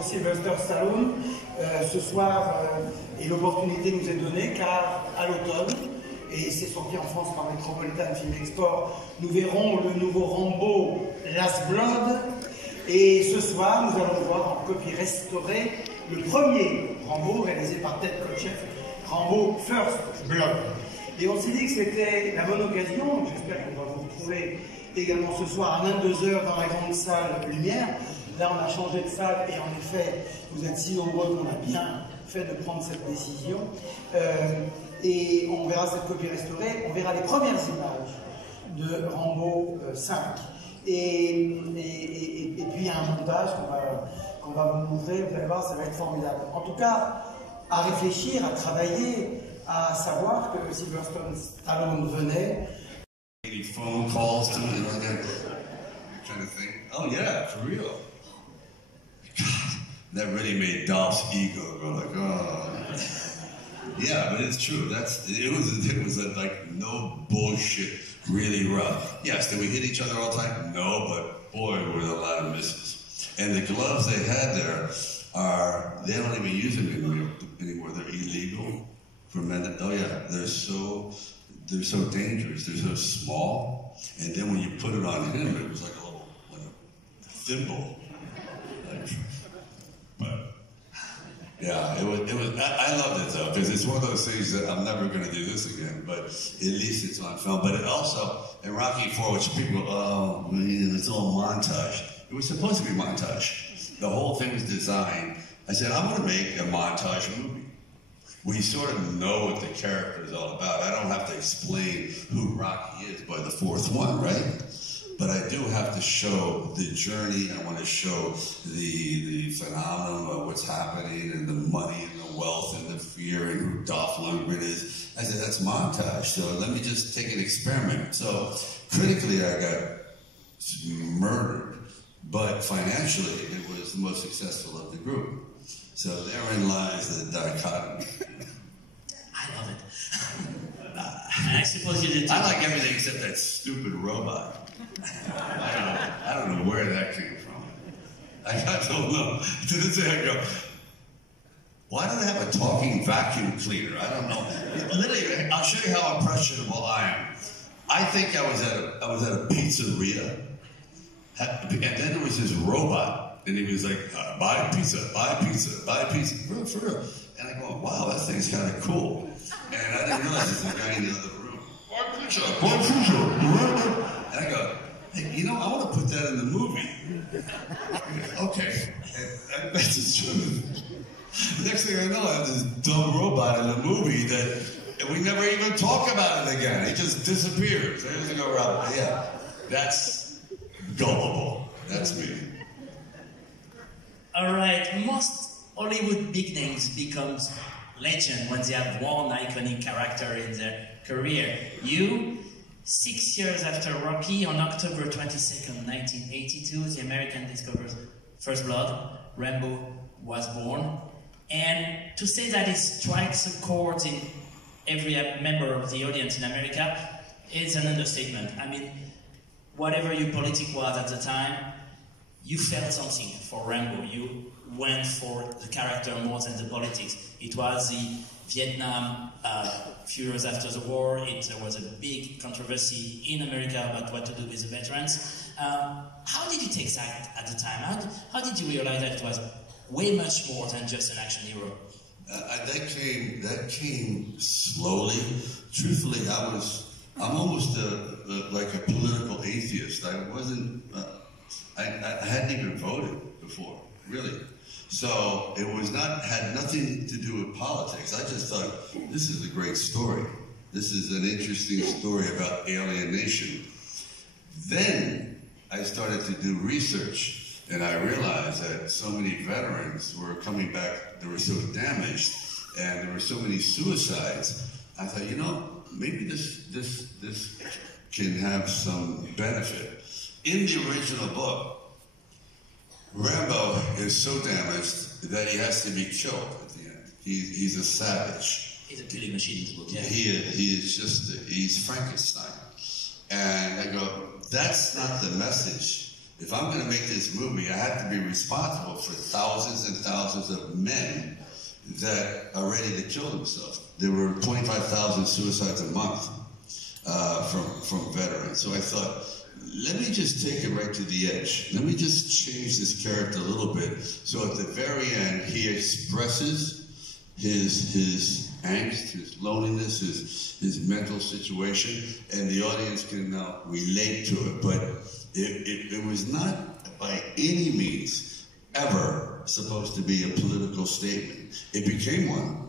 pour Sylvester Stallone. Ce soir, et l'opportunité nous est donnée car à l'automne, et c'est sorti en France par Metropolitan Film Export, nous verrons le nouveau Rambo Last Blood. Et ce soir, nous allons voir en copie restaurée le premier Rambo réalisé par Ted Kotcheff, Rambo First Blood. Et on s'est dit que c'était la bonne occasion, j'espère qu'on va vous retrouver également ce soir à 22h dans la grande salle Lumière. Là, on a changé de salle et en effet, vous êtes si nombreux qu'on a bien fait de prendre cette décision. Et on verra cette copie restaurée, on verra les premières images de Rambo 5. Et puis il y a un montage qu'on va vous montrer, vous allez voir, ça va être formidable. En tout cas, à réfléchir, à travailler, à savoir que Sylvester Stallone venait. Phone calls to me, that kind of thing. Oh yeah, for real. God, that really made Dolph's ego go like, oh. Yeah, but it's true. It was like no bullshit, really rough. Yes, did we hit each other all the time? No, but boy, were there a lot of misses. And the gloves they had there they don't even use them anymore. They're illegal for men. Oh yeah, they're so dangerous. They're so small. And then when you put it on him, it was like a thimble. But yeah, it was. I loved it though, because it's one of those things that I'm never going to do this again. But at least it's on film. But it also, in Rocky IV, which people go, oh man, it's all montage. It was supposed to be montage. The whole thing was designed. I said, I'm going to make a montage movie. We sort of know what the character is all about. I don't have to explain who Rocky is by the fourth one, right? But I do have to show the journey. I want to show the phenomenon of what's happening and the money and the wealth and the fear and who Dolph Lundgren is. I said, that's montage. So let me just take an experiment. So critically, I got murdered. But financially, it was the most successful of the group. So therein lies the dichotomy. I love it. I suppose you did. I like everything except that stupid robot. I don't know where that came from. I don't know. To this day I go, why do they have a talking vacuum cleaner? I don't know. Literally, I'll show you how impressionable I am. I think I was at a pizzeria, and then there was this robot, and he was like, buy pizza, buy pizza, buy pizza, for real. And I go, wow, that thing's kind of cool. And I didn't realize there's a guy in the other room. Buy pizza, buy pizza. And I go, hey, you know, I want to put that in the movie. Okay, and that's the truth. The next thing I know, I have this dumb robot in the movie that we never even talk about it again. It just disappears. There's a go robot. Yeah, that's gullible. That's me. All right, most Hollywood big names becomes legend when they have one iconic character in their career. You, 6 years after Rocky, on October 22nd, 1982, the American discovers First Blood. Rambo was born. And to say that it strikes a chord in every member of the audience in America is an understatement. I mean, whatever your politics was at the time, you felt something for Rambo. You went for the character more than the politics. It was the Vietnam, few years after the war. There was a big controversy in America about what to do with the veterans. How did you take that at the time? How did you realize that it was way much more than just an action hero? That came slowly. Truthfully, I'm almost like a political atheist. I wasn't. I hadn't even voted before, really. So it had nothing to do with politics. I just thought, this is a great story. This is an interesting story about alienation. Then I started to do research, and I realized that so many veterans were coming back, they were so damaged, and there were so many suicides. I thought, you know, maybe this can have some benefit. In the original book, Rambo is so damaged that he has to be killed at the end. He's a savage. He's a killing machine in his book, yeah. He's Frankenstein. And I go, that's not the message if I'm going to make this movie, I have to be responsible for thousands and thousands of men that are ready to kill themselves. There were 25,000 suicides a month from veterans. So I thought, let me just take it right to the edge. Let me just change this character a little bit. So at the very end, he expresses his angst, his loneliness, his mental situation, and the audience can now relate to it. But it was not by any means ever supposed to be a political statement. It became one,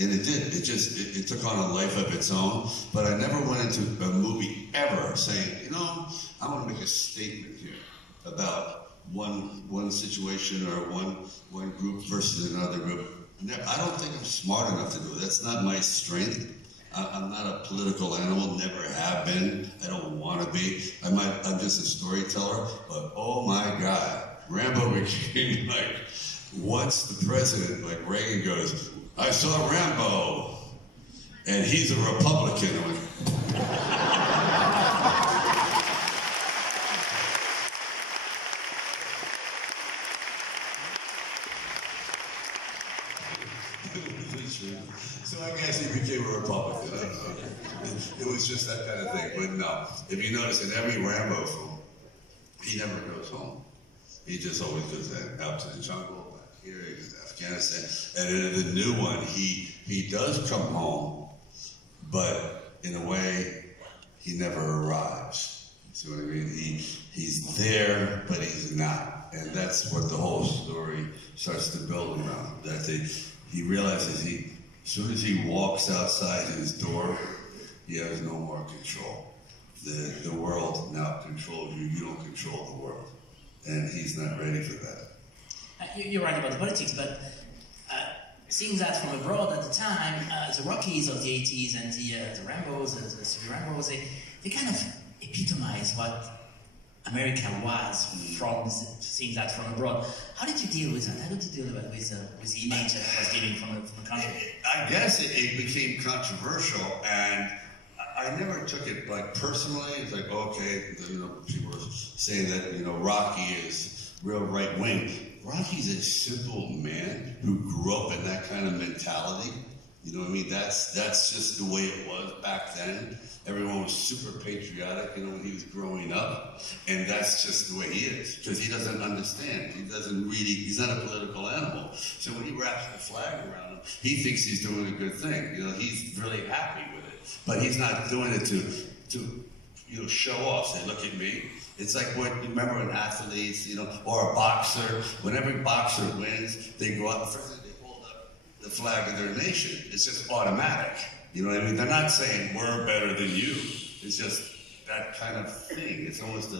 and it did. It took on a life of its own. But I never went into a movie ever saying, you know, I want to make a statement here about one situation or one group versus another group. I don't think I'm smart enough to do it. That's not my strength. I'm not a political animal, never have been. I don't want to be. I'm just a storyteller. But oh my God, Rambo became like, once the president, like Reagan goes, I saw Rambo, and he's a Republican. I went, so I guess he became a Republican. I don't know. It was just that kind of thing. But no, if you notice in every Rambo film, he never goes home. He just always goes out to the jungle, back here, he goes to Afghanistan. And in the new one, he does come home, but in a way, he never arrives. See what I mean? He's there, but he's not. And that's what the whole story starts to build around. That he realizes as soon as he walks outside his door, he has no more control. The world now controls you. You don't control the world. And he's not ready for that. You're right about the politics, but seeing that from abroad at the time, the Rockies of the 80s and the Rambos, the Super Rambos, they kind of epitomize what America was from seeing that from abroad. How did you deal with that? How did you deal with the image that was given from the country? I guess it became controversial, and I never took it like personally. It's like, okay, people are saying that Rocky is real right wing. Rocky's a simple man who grew up in that kind of mentality. You know what I mean? That's just the way it was back then. Everyone was super patriotic, when he was growing up. And that's just the way he is. Because he doesn't understand. He's not a political animal. So when he wraps the flag around him, he thinks he's doing a good thing. He's really happy with it. But he's not doing it to show off, say, look at me. It's like what you remember in athletes, or a boxer. When every boxer wins, they go out first and they hold up the flag of their nation. It's just automatic. You know what I mean? They're not saying we're better than you. It's just that kind of thing. It's almost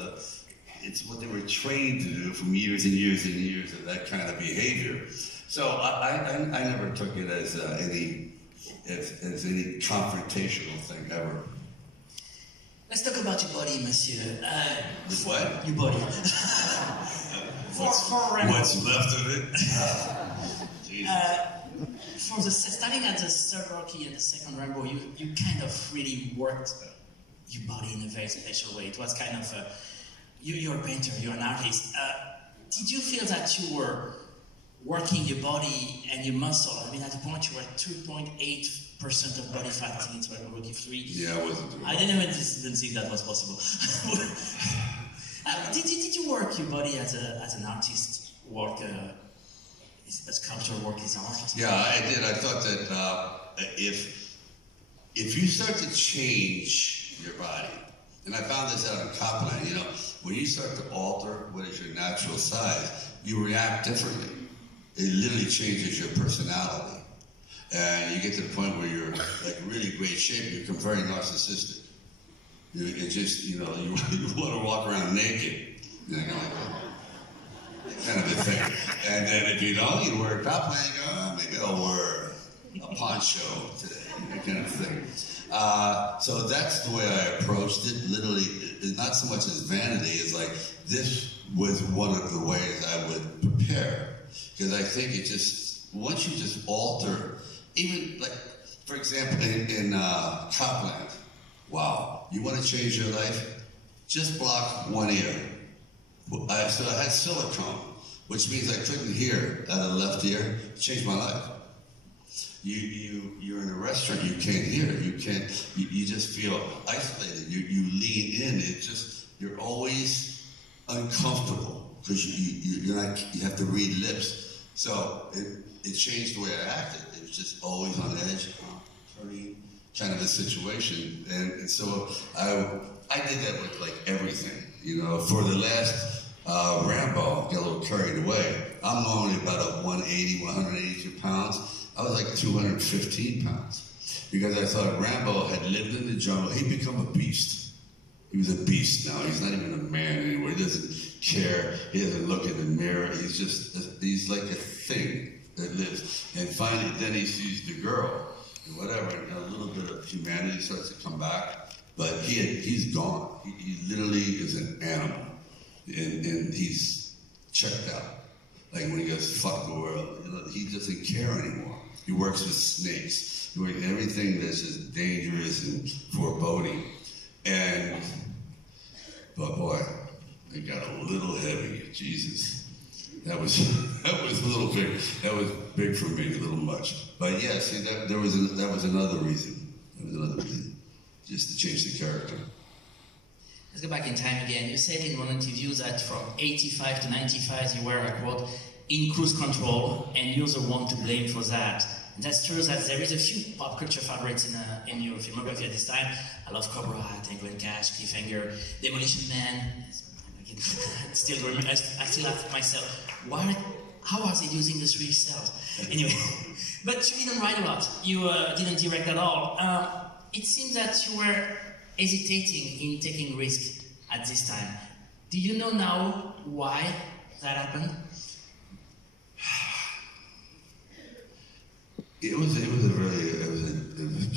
it's what they were trained to do from years and years and years of that kind of behavior. So I never took it as any confrontational thing ever. Let's talk about your body, monsieur. What? Your body. What's left of it? Starting at the third Rocky and the second Rambo, you kind of really worked your body in a very special way. It was kind of you're a painter, you're an artist. Did you feel that you were working your body and your muscle? I mean, at the point you were at 2.8% of body fat in Rocky 3. Yeah, I wasn't doing I didn't even think that was possible. Did you work your body as an artist? Sculpture work is art? Yeah, I did. I thought that if you start to change your body, and I found this out in Copland, when you start to alter what is your natural size, you react differently. It literally changes your personality. And you get to the point where you're like really great shape, you become very narcissistic. You want to walk around naked. Kind of a thing. And then if you don't, you wear a top and you go, maybe I'll wear a poncho today, that kind of thing. So that's the way I approached it. Literally, not so much as vanity as like, this was one of the ways I would prepare. Because I think once you just alter, even like, for example, in Copland, wow, you want to change your life? Just block one ear. So I had silicone, which means I couldn't hear out of the left ear. It changed my life. You're in a restaurant, you can't hear. You just feel isolated. You lean in. You're always uncomfortable because you have to read lips. So it changed the way I acted. It was just always on edge, turning kind of a situation. And so I did that with like everything. You know, for the last Rambo, get a little carried away. I'm normally about 182 pounds. I was like 215 pounds because I thought Rambo had lived in the jungle. He'd become a beast. He was a beast now. He's not even a man anymore. He doesn't care. He doesn't look in the mirror. He's like a thing that lives. And finally, then he sees the girl and whatever, and a little bit of humanity starts to come back. But he's gone. He literally is an animal. And he's checked out. Like when he goes, fuck the world. You know, he doesn't care anymore. He works with snakes. He works with everything that's just dangerous and foreboding. But boy, it got a little heavy. Jesus. That was a little big. That was big for me, a little much. But yeah, see, that was another reason. That was another reason. Just to change the character. Let's go back in time again. You said in one interview that from 85 to 95 you were, I quote, in cruise control, and you're the one to blame for that. And that's true that there is a few pop culture favorites in your filmography at this time. I love Cobra, Tango and Cash, Cliffhanger, Demolition Man. I still ask myself, how are they using the 3 cells? Anyway, but you didn't write a lot. You didn't direct at all. It seems that you were hesitating in taking risk at this time. Do you know now why that happened? It was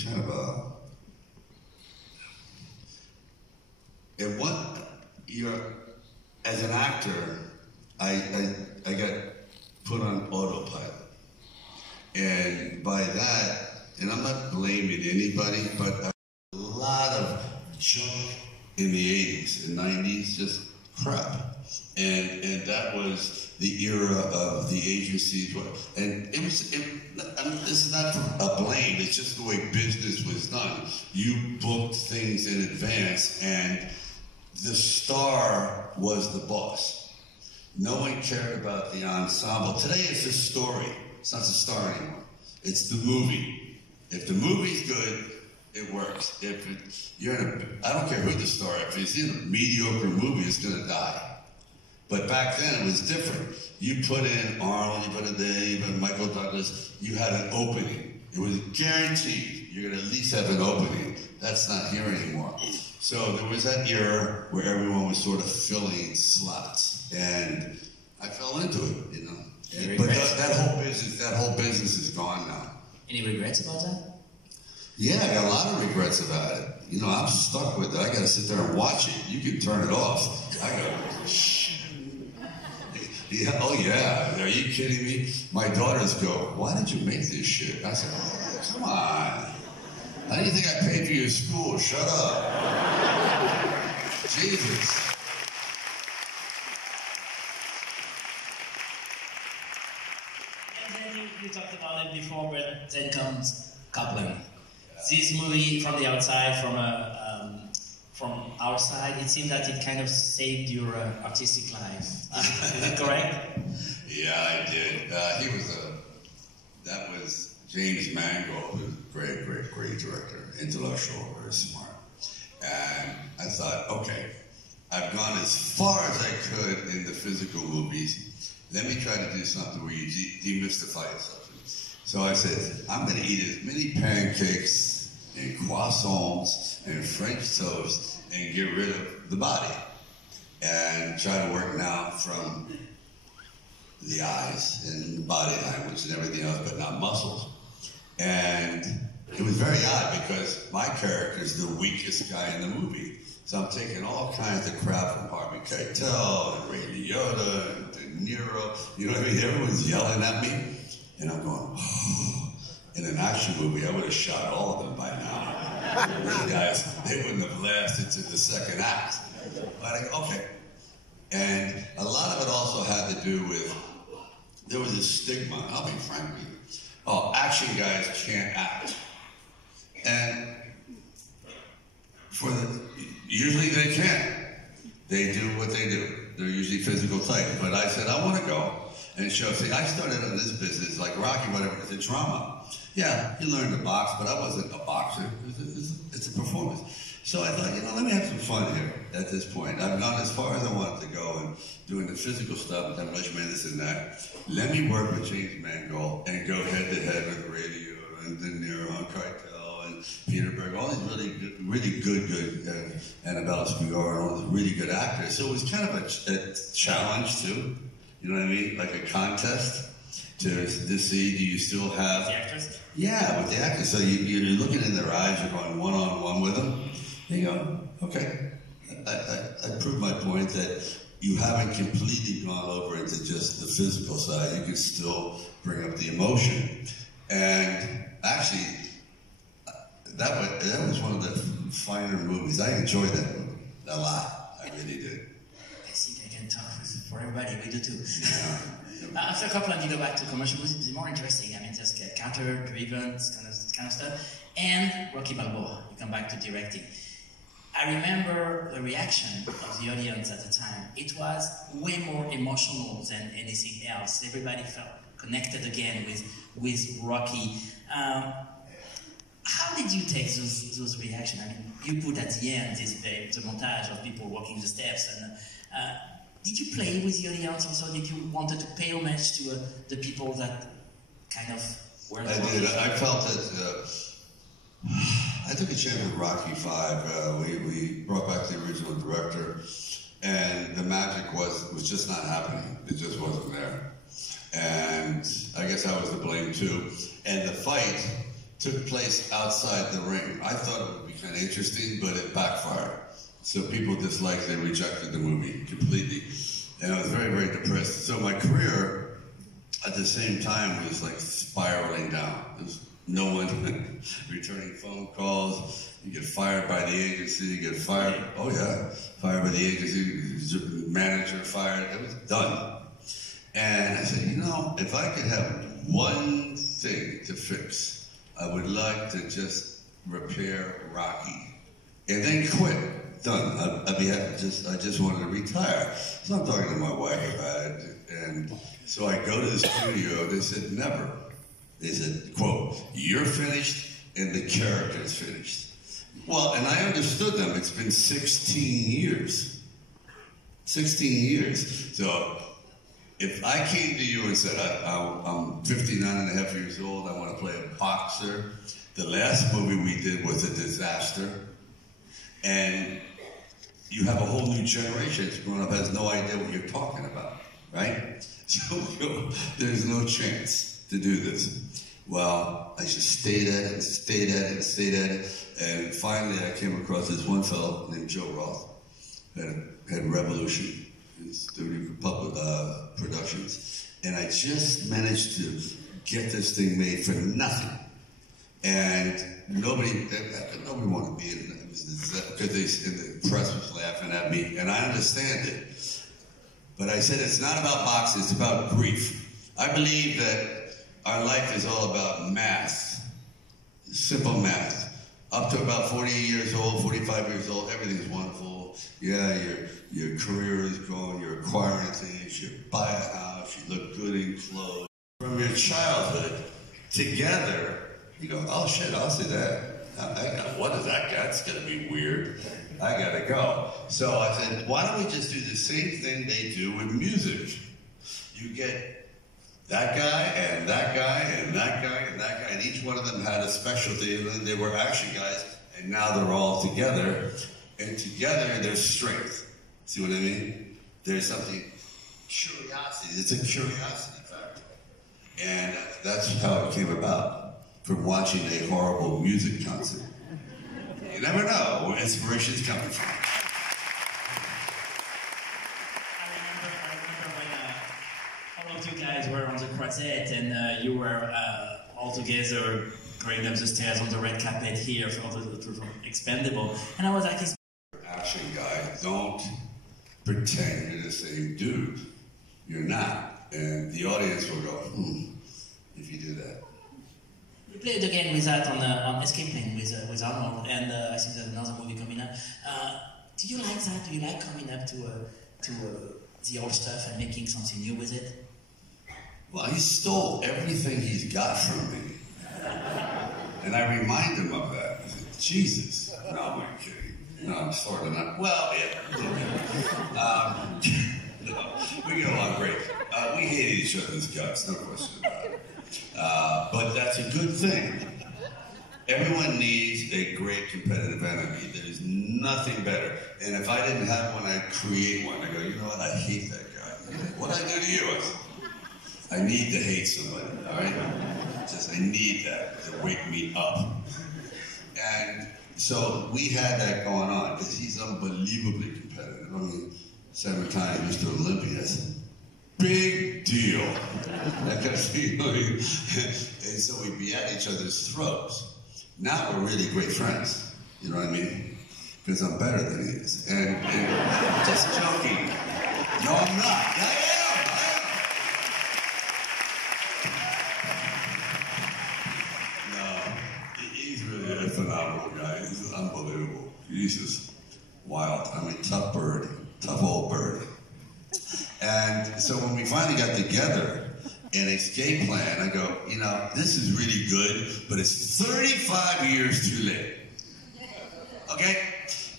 kind of a. And as an actor, I got put on autopilot, and by that, and I'm not blaming anybody, but a lot of junk in the 80s and 90s, just crap. And that was the era of the agencies. And this is not a blame, it's just the way business was done. You booked things in advance, and the star was the boss. No one cared about the ensemble. Today it's the story. It's not the star anymore. It's the movie. If the movie's good, it works. I don't care who the star is. If it's in a mediocre movie, it's going to die. But back then it was different. You put in Arnold, you put in Dave, and Michael Douglas. You had an opening. It was guaranteed. You're going to at least have an opening. That's not here anymore. So there was that era where everyone was sort of filling slots, and I fell into it, you know. But that whole business is gone now. Any regrets about that? Yeah, I got a lot of regrets about it. You know, I'm stuck with it. I got to sit there and watch it. You can turn it off. I go, shh. Yeah, oh yeah. Are you kidding me? My daughters go, why did you make this shit? I said, oh, come on. How do you think I paid for your school? Shut up. Jesus. And then you talked about it before, but then comes coupling. This movie, from the outside, from our side, it seems that it kind of saved your artistic life. Is it correct? Yeah, I did. That was James Mangold, who's a great director, intellectual, very smart. And I thought, okay, I've gone as far as I could in the physical movies. Let me try to do something where you demystify yourself. So I said, I'm going to eat as many pancakes and croissants and French toast and get rid of the body. And try to work now from the eyes and body language and everything else, but not muscles. And it was very odd because my character is the weakest guy in the movie. So I'm taking all kinds of crap from Harvey Keitel and Ray Liotta and De Niro. You know what I mean? Everyone's yelling at me. And I'm going, oh. In an action movie, I would have shot all of them by now. These guys, they wouldn't have lasted to the second act. But I go, okay, And a lot of it also had to do with, there was a stigma, I'll be frank with you. Oh, action guys can't act. And usually they can. They do what they do. They're usually physical type. But I said, I want to go and show. See, I started on this business, like Rocky, whatever, it's a drama. Yeah, you learn to box, but I wasn't a boxer. It's a performance. So I thought, let me have some fun here at this point. I've gone as far as I wanted to go and doing the physical stuff, and demolition, this and that. Let me work with James Mangold and go head to head with Radio and De Niro and Keitel and Peter Berg, all these really good, Annabelle Spiegel, all these really good actors. So it was kind of a challenge too. You know what I mean? Like a contest to see, do you still have... The actors? Yeah, with the actors. So you're looking in their eyes, you're going one-on-one with them. And you go, okay, I proved my point that you haven't completely gone over into just the physical side. You can still bring up the emotion. And actually, that was one of the finer movies. I enjoyed that movie a lot. I really did. I think I can talk for everybody. We do too. Yeah. After a couple of you go back to commercial music, it's more interesting. I mean, just get counter-driven, kind of stuff. And Rocky Balboa, you come back to directing. I remember the reaction of the audience at the time. It was way more emotional than anything else. Everybody felt connected again with Rocky. How did you take those reactions? I mean, you put at the end the montage of people walking the steps. And did you play with the audience also? Did you wanted to pay homage to the people that kind of were? I did. I felt that. I took a chance with Rocky V. We brought back the original director, and the magic was just not happening. It just wasn't there. And I guess I was to blame too. And the fight took place outside the ring. I thought it would be kind of interesting, but it backfired. So people disliked and rejected the movie completely. And I was very, very depressed. So my career at the same time was like spiraling down. No one returning phone calls. You get fired by the agency. You get fired. Oh yeah, fired by the agency. Manager fired. It was done. And I said, if I could have one thing to fix, I would like to just repair Rocky, and then quit. Done. I'd be happy. I just wanted to retire. So I'm talking to my wife about it, and so I go to the studio. They said never. They said, quote, you're finished and the character is finished. Well, and I understood them. It's been 16 years. 16 years. So if I came to you and said, I'm 59 and a half years old, I want to play a boxer. The last movie we did was a disaster. And you have a whole new generation that's grown up, has no idea what you're talking about, right? So there's no chance to do this. Well, I just stayed at it, and finally I came across this one fellow named Joe Roth, had Revolution, Studio Productions, and I just managed to get this thing made for nothing, and nobody wanted to be in it because the press was laughing at me, and I understand it, but I said it's not about boxing, it's about grief. I believe that our life is all about math, simple math. Up to about 40 years old, 45 years old, everything's wonderful. Yeah, your career is going, you're acquiring things, you buy a house, you look good in clothes. From your childhood, together, you go, oh shit, I'll see that. What is that guy? It's gonna be weird. I gotta go. So I said, why don't we just do the same thing they do with music? You get that guy, and that guy, and that guy, and that guy, and each one of them had a specialty, and then they were action guys, and now they're all together, and together there's strength. See what I mean? There's something, curiosity, it's a curiosity factor. And that's how it came about, from watching a horrible music concert. You never know where inspiration's coming from. You guys were on the quartet and you were all together going up the stairs on the red carpet here for Expendable, and I was like, action guy, don't pretend. You're just saying, dude, you're not. And the audience will go, if you do that. We played again with that on Escape Plane with Arnold, and I think there's another movie coming up. Do you like that? Do you like coming up to the old stuff and making something new with it? Well, he stole everything he's got from me. And I remind him of that. I said, Jesus. No, I'm not kidding. No, I'm sort of not. Well, yeah. No, we get along great. We hate each other's guts, no question about it. But that's a good thing. Everyone needs a great competitive enemy. There's nothing better. And if I didn't have one, I'd create one. I go, you know what? I hate that guy. What'd I do to you? I need to hate somebody, all right? I need that to wake me up. And so we had that going on because he's unbelievably competitive. I mean, 7 times Mr. Olympia. Big deal. That kind of feeling. And so we'd be at each other's throats. Now we're really great friends. You know what I mean? Because I'm better than he is. And just joking. No, I'm not. I am. No, he's really a phenomenal guy. He's unbelievable. He's just wild. I mean, tough bird. Tough old bird. And so when we finally got together in Escape Plan, I go, you know, this is really good, but it's 35 years too late. Okay?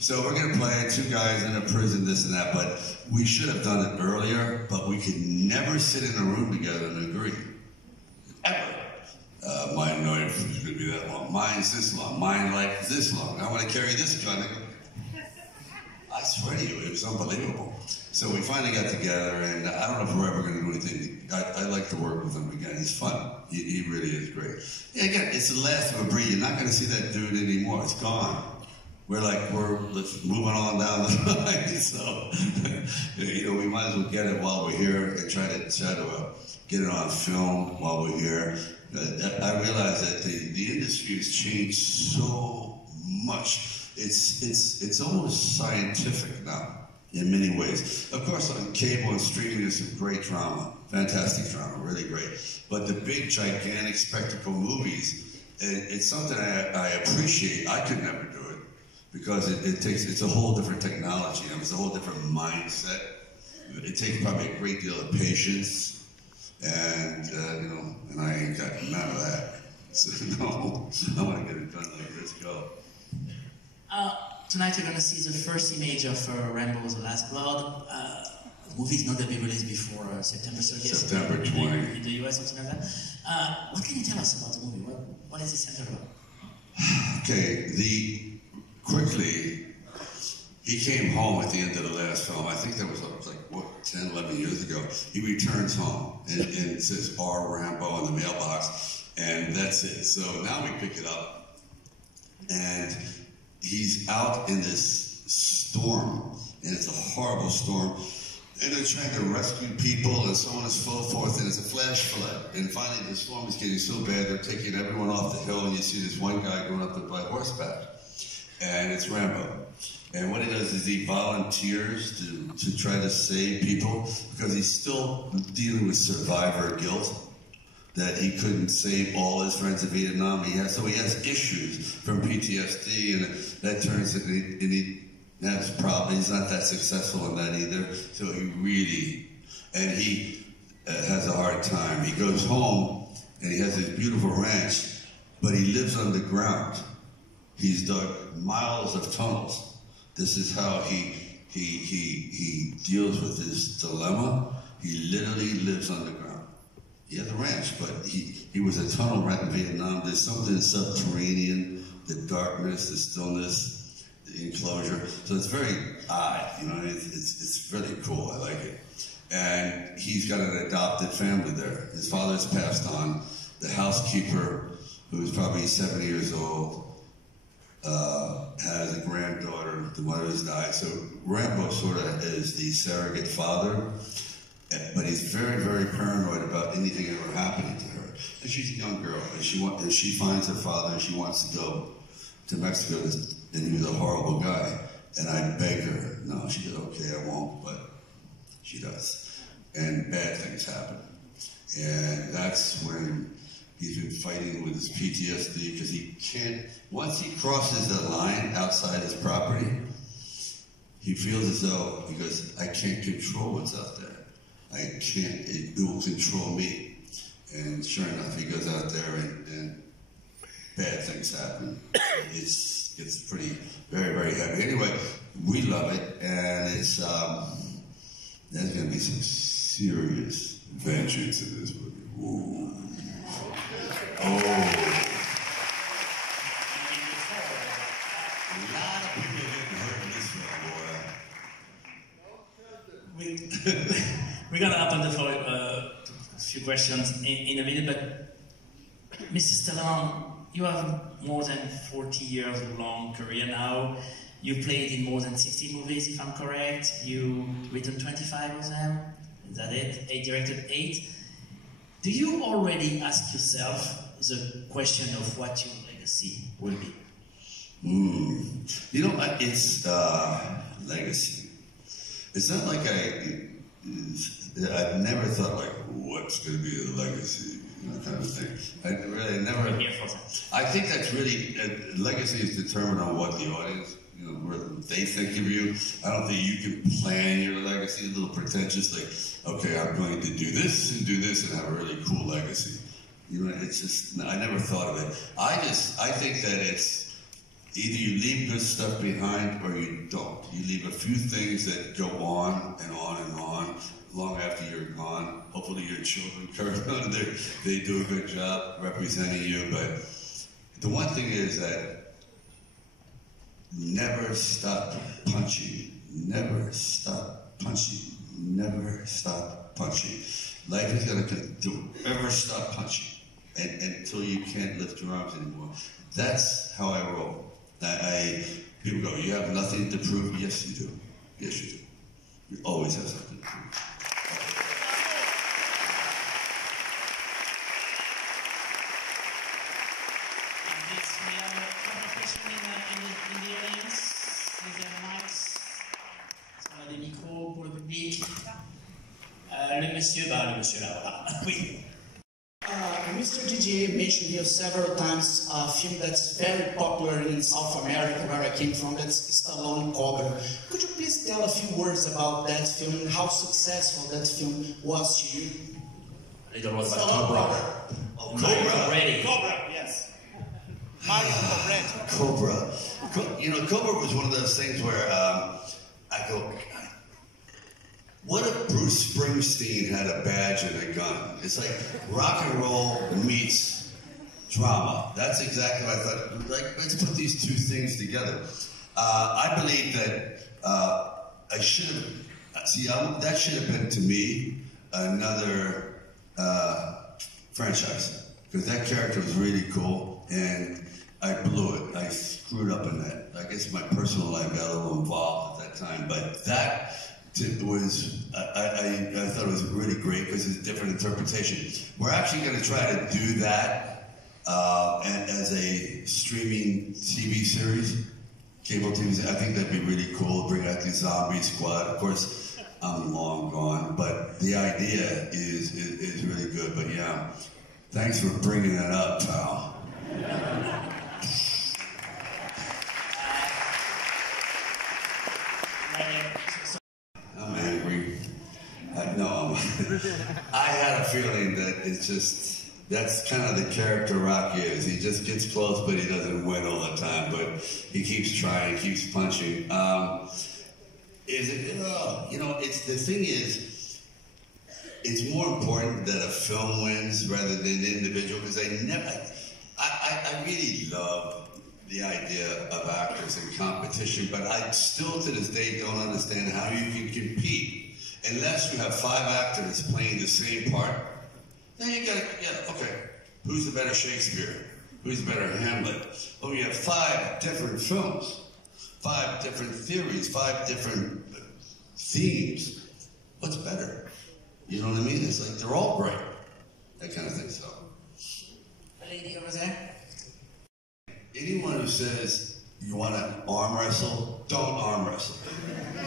So we're going to play 2 guys in a prison, this and that, but we should have done it earlier, but we could never sit in a room together and agree. Ever. My knife is going to be that long. Mine's this long. Mine life is this long. I want to carry this gun. I swear to you, it was unbelievable. So we finally got together, and I don't know if we're ever going to do anything. I'd like to work with him again. He's fun. He really is great. Yeah, again, it's the last of a breed. You're not going to see that dude anymore. It's gone. We're moving on down the line. So, you know, we might as well get it while we're here and try to get it on film while we're here. I realize that the industry has changed so much. It's almost scientific now in many ways. Of course, on cable and streaming, there's some great drama, fantastic drama, really great. But the big, gigantic spectacle movies, it's something I appreciate. I could never do it because it's a whole different technology. You know, it's a whole different mindset. It takes probably a great deal of patience, and you know, and I ain't got none of that. So no, I want to get it done like this. Go. Tonight you're going to see the first image of Rambo: The Last Blood. The movie is not going to be released before September 30th. September 20. In the US, something like that. What can you tell us about the movie? What is it centered about? Okay, quickly, he came home at the end of the last film. I think that was like, what, 10, 11 years ago. He returns home, and it says R. Rambo in the mailbox, and that's it. So now we pick it up, and he's out in this storm, and it's a horrible storm, and they're trying to rescue people and so on and so forth, and it's a flash flood. And finally, the storm is getting so bad, they're taking everyone off the hill, and you see this one guy going up there by horseback, and it's Rambo. And what he does is he volunteers to try to save people, because he's still dealing with survivor guilt, that he couldn't save all his friends in Vietnam. So he has issues from PTSD, and that turns into, and he has problems. He's not that successful in that either. So he really, and he has a hard time. He goes home, and he has this beautiful ranch, but he lives underground. He's dug miles of tunnels. This is how he deals with his dilemma. He literally lives underground. He has a ranch, but he was a tunnel rat in Vietnam. There's something subterranean, the darkness, the stillness, the enclosure. So it's very odd, you know, it's really cool, I like it. And he's got an adopted family there. His father's passed on. The housekeeper, who's probably 70 years old, has a granddaughter. The mother has died. So Rambo sort of is the surrogate father. But he's very, very paranoid about anything ever happening to her. And she's a young girl, and she finds her father, and she wants to go to Mexico, and he was a horrible guy. And I beg her. No, she goes, okay, I won't, but she does. And bad things happen. And that's when he's been fighting with his PTSD because he can't, once he crosses the line outside his property, he feels as though, he goes, I can't control what's out there. I can't, it will control me. And sure enough, he goes out there and bad things happen. It's pretty, very, very heavy. Anyway, we love it, and it's, there's going to be some serious vengeance in this movie. Ooh. Oh. A lot of people are getting hurt in this film, boy. We're going to open the floor to a few questions in a minute, but Mr. Stallone, you have more than 40 years long career now. You played in more than 60 movies, if I'm correct. You written 25 of them. Is that it? Directed 8. Do you already ask yourself the question of what your legacy will be? You know, it's legacy. It's not like I've never thought like, what's going to be the legacy, you know, kind of thing. I really never. I'm here for that. I think that's really legacy is determined on what the audience, you know, what they think of you. I don't think you can plan your legacy. A little pretentious, like, okay, I'm going to do this and have a really cool legacy. You know, it's just, I never thought of it. I think that it's either you leave good stuff behind or you don't. You leave a few things that go on and on and on long after you're gone. Hopefully your children carry on. They do a good job representing you. But the one thing is that never stop punching. Never stop punching. Never stop punching. Life is going to do. Never stop punching until you can't lift your arms anymore. That's how I roll. People go, you have nothing to prove? Yes, you do. Yes, you do. You always have something to prove. We have a competition in the audience. Deuxième max. Est-ce qu'on a des micros pour le public? Le monsieur là, voilà. Oui. Mr. Didier mentioned here several times a film that's very popular in South America, where I came from, that's Stallone Cobra. Could you please tell a few words about that film and how successful that film was to you? A little word about Cobra. Oh, Cobra. Ready. Cobra, yes. Mario Cobra. Cobra. You know, Cobra was one of those things where I go, what if Bruce Springsteen had a badge and a gun? It's like rock and roll meets drama. That's exactly what I thought. Like, let's put these two things together. I believe that I should have, that should have been to me another franchise. Because that character was really cool and I blew it. I screwed up in that. I guess my personal life got a little involved at that time. But that was, I thought it was really great because it's a different interpretation. We're actually going to try to do that as a streaming TV series, cable TV. I think that'd be really cool. Bring out the Zombie Squad. Of course, I'm long gone, but the idea is really good. But yeah, thanks for bringing that up, pal. I'm angry. I had a feeling that it's just, that's kind of the character Rocky is. He just gets close, but he doesn't win all the time. But he keeps trying, keeps punching. You know, it's the thing is, it's more important that a film wins rather than an individual because I really love the idea of actors in competition, but I still to this day don't understand how you can compete unless you have 5 actors playing the same part. Then you gotta, okay, who's the better Shakespeare? Who's the better Hamlet? Oh, you have 5 different films, 5 different theories, 5 different themes. What's better? You know what I mean? It's like they're all great. That kind of thing, so. The lady over there. Anyone who says You want to arm wrestle? Don't arm wrestle.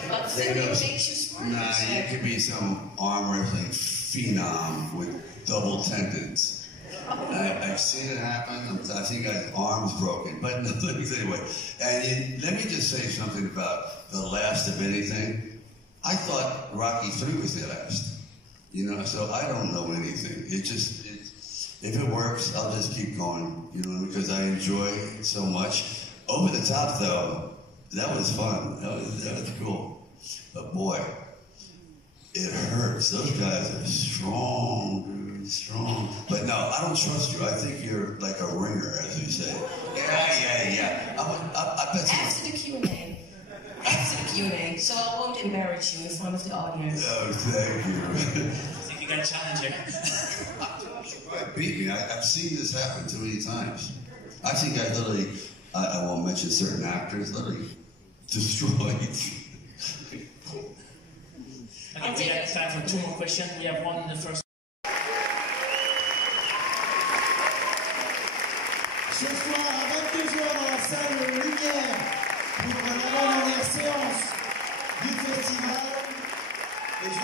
But theory makes you smarter. Nah, you could be some arm wrestling phenom with double tendons. I've seen it happen. I think I had arms broken. But anyway, and let me just say something about the last of anything. I thought Rocky III was the last. You know, so I don't know anything. If it works, I'll just keep going. You know, because I enjoy it so much. Over the top, though, that was fun. That was cool. But boy, it hurts. Those guys are strong, strong. But no, I don't trust you. I think you're like a ringer, as you say. Yeah. I bet you. After the Q&A. After the Q&A, so I won't embarrass you in front of the audience. Oh, thank you. I think you got a challenger. You probably beat me. I've seen this happen too many times. I think I literally, I won't mention certain actors, literally destroyed. Okay, we have time for 2 more questions. We have one in the first. Ce soir, à 22h dans la salle Lumière, pour la dernière séance du festival. Et je